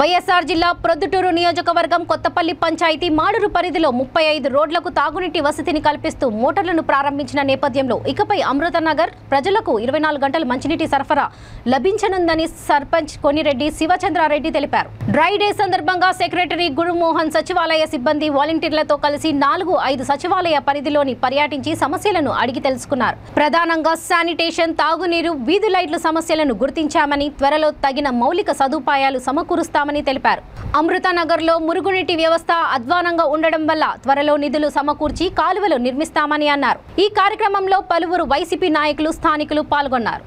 వైఎస్ఆర్ జిల్లా ప్రొద్దుటూరు నియోజకవర్గం కొత్తపల్లి పంచాయతీ మాడూరు పరిధిలో 35 రోడ్లకు తాగునీటి వసతిని కల్పిస్తూ మోటార్లను ప్రారంభించిన నేపథ్యంలో ఇకపై అమృతనగర్ ప్రజలకు 24 గంటలు మంచినీటి సరఫరా లభించనుందని సర్పంచ్ కొనిరెడ్డి శివచంద్రారెడ్డి తెలిపారు. డ్రై డే సందర్భంగా సెక్రటరీ గురుమోహన్ సచివాలయ సిబ్బంది వాలంటీర్లతో కలిసి 4-5 సచివాలయ పరిధిలోని పర్యటించి సమస్యలను అడిగి తెలుసుకున్నారు. ప్రధానంగా శానిటేషన్, తాగునీరు, వీధి లైట్ల సమస్యలను గుర్తించామని త్వరలో తగిన మౌలిక సదుపాయాలు సమకూరుస్తామని తెలిపారు. అమృతనగర్లో మురుగునీటి వ్యవస్థ అధ్వానంగా ఉండడం వల్ల త్వరలో నిధులు సమకూర్చి కాలువలు నిర్మిస్తామని అన్నారు. ఈ కార్యక్రమంలో పలువురు వైసీపీ నాయకులు, స్థానికులు పాల్గొన్నారు.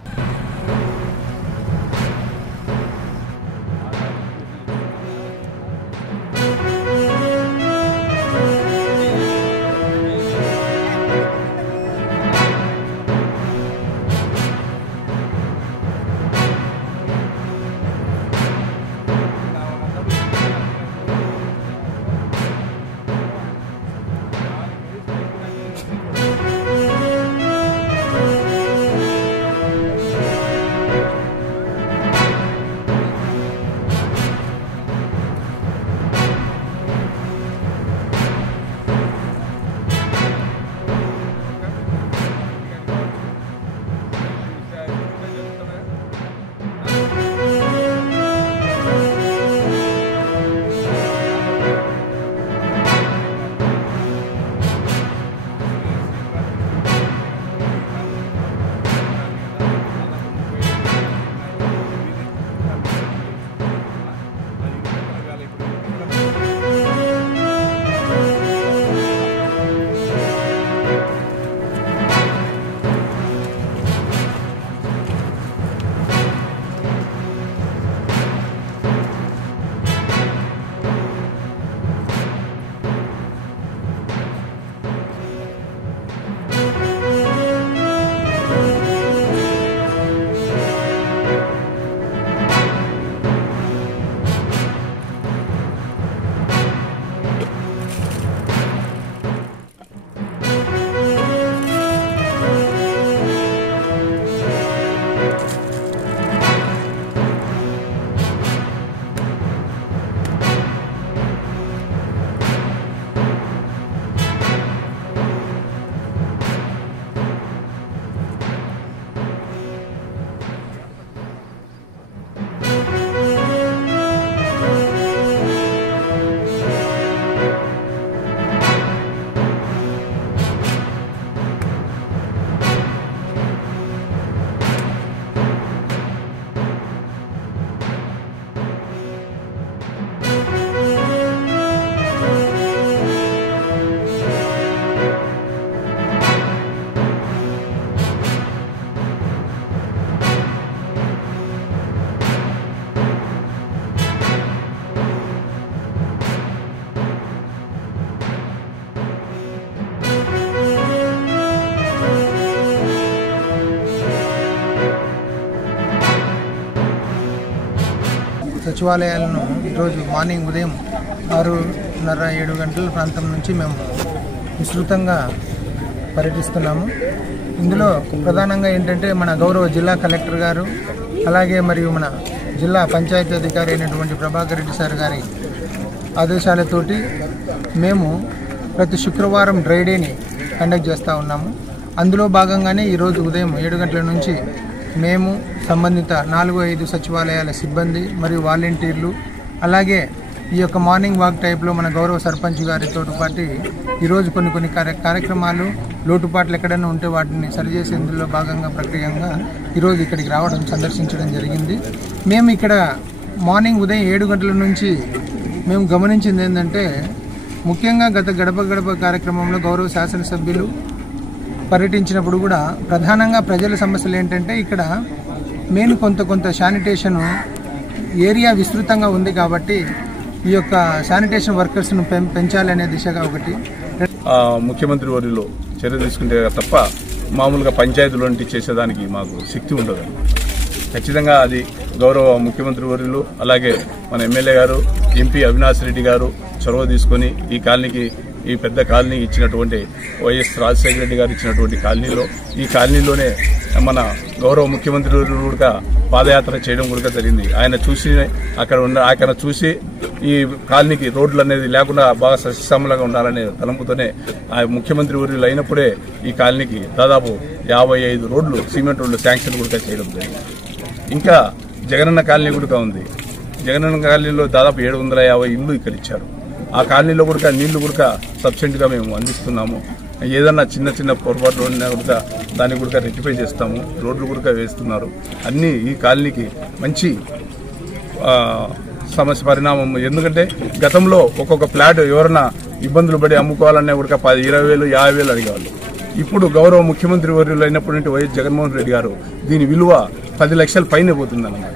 సచివాలయాలను ఈరోజు మార్నింగ్ ఉదయం 6:30-7 గంటల ప్రాంతం నుంచి మేము విస్తృతంగా పర్యటిస్తున్నాము. ఇందులో ప్రధానంగా ఏంటంటే మన గౌరవ జిల్లా కలెక్టర్ గారు, అలాగే మరియు మన జిల్లా పంచాయతీ అధికారి అయినటువంటి ప్రభాకర్ రెడ్డి సార్ గారి ఆదేశాలతోటి మేము ప్రతి శుక్రవారం డ్రై డేని కండక్ట్ చేస్తూ ఉన్నాము. అందులో భాగంగానే ఈరోజు ఉదయం 7 గంటల నుంచి మేము సంబంధిత 4-5 సచివాలయాల సిబ్బంది మరియు వాలంటీర్లు, అలాగే ఈ యొక్క మార్నింగ్ వాక్ టైప్లో మన గౌరవ సర్పంచ్ గారితో పాటు ఈరోజు కొన్ని కార్యక్రమాలు, లోటుపాట్లు ఎక్కడైనా ఉంటే వాటిని సరిచేసేందులో భాగంగా ప్రక్రియంగా ఈరోజు ఇక్కడికి రావడం, సందర్శించడం జరిగింది. మేము ఇక్కడ మార్నింగ్ ఉదయం 7 గంటల నుంచి మేము గమనించింది ఏంటంటే, ముఖ్యంగా గత గడప గడప కార్యక్రమంలో గౌరవ శాసనసభ్యులు పర్యటించినప్పుడు కూడా ప్రధానంగా ప్రజల సమస్యలు ఏంటంటే, ఇక్కడ మెయిన్ కొంత శానిటేషన్ ఏరియా విస్తృతంగా ఉంది కాబట్టి ఈ యొక్క శానిటేషన్ వర్కర్స్ను పెంచాలనే దిశగా ఒకటి. ముఖ్యమంత్రి వర్యులు చర్య తీసుకుంటే తప్ప మామూలుగా పంచాయతీలు చేసేదానికి మాకు శక్తి ఉండదు. ఖచ్చితంగా అది గౌరవ ముఖ్యమంత్రి వర్యులు అలాగే మన ఎమ్మెల్యే గారు ఎంపీ అవినాష్ రెడ్డి గారు చొరవ తీసుకొని ఈ కాలనీకి ఈ పెద్ద కాలనీ ఇచ్చినటువంటి వైఎస్ రాజశేఖర రెడ్డి గారు ఇచ్చినటువంటి కాలనీలో ఈ కాలనీలోనే మన గౌరవ ముఖ్యమంత్రి కూడా పాదయాత్ర చేయడం కూడా జరిగింది. ఆయన చూసి ఈ కాలనీకి రోడ్లు అనేది లేకుండా బాగా సస్యశ్యామలంగా ఉండాలనే తలంపుతోనే ఆ ముఖ్యమంత్రి వర్యులు అయినప్పుడే ఈ కాలనీకి దాదాపు 55 రోడ్లు సిమెంట్ రోడ్లు శాంక్షన్ కూడా చేయడం జరిగింది. ఇంకా జగనన్న కాలనీ కూడా ఉంది. జగనన్న కాలనీలో దాదాపు 750 ఇళ్ళు ఇక్కడ ఇచ్చారు. ఆ కాలనీలో కూడా నీళ్లు కూడా సబ్సిడీగా మేము అందిస్తున్నాము. ఏదన్నా చిన్న పొరపాట్లు ఉన్నా కూడా దాన్ని కూడా రెక్టిఫై చేస్తాము. రోడ్లు కూడా వేస్తున్నారు. అన్నీ ఈ కాలనీకి మంచి సమస్య పరిణామం. ఎందుకంటే గతంలో ఒక్కొక్క ఫ్లాట్ ఎవరైనా ఇబ్బందులు పడి అమ్ముకోవాలన్నా కూడా 10, 20,000, 50,000 అడిగేవాళ్ళు. ఇప్పుడు గౌరవ ముఖ్యమంత్రి వర్యులు అయినప్పటి వైఎస్ జగన్మోహన్ రెడ్డి గారు దీని విలువ 10 లక్షల పైనే పోతుందన్నమాట.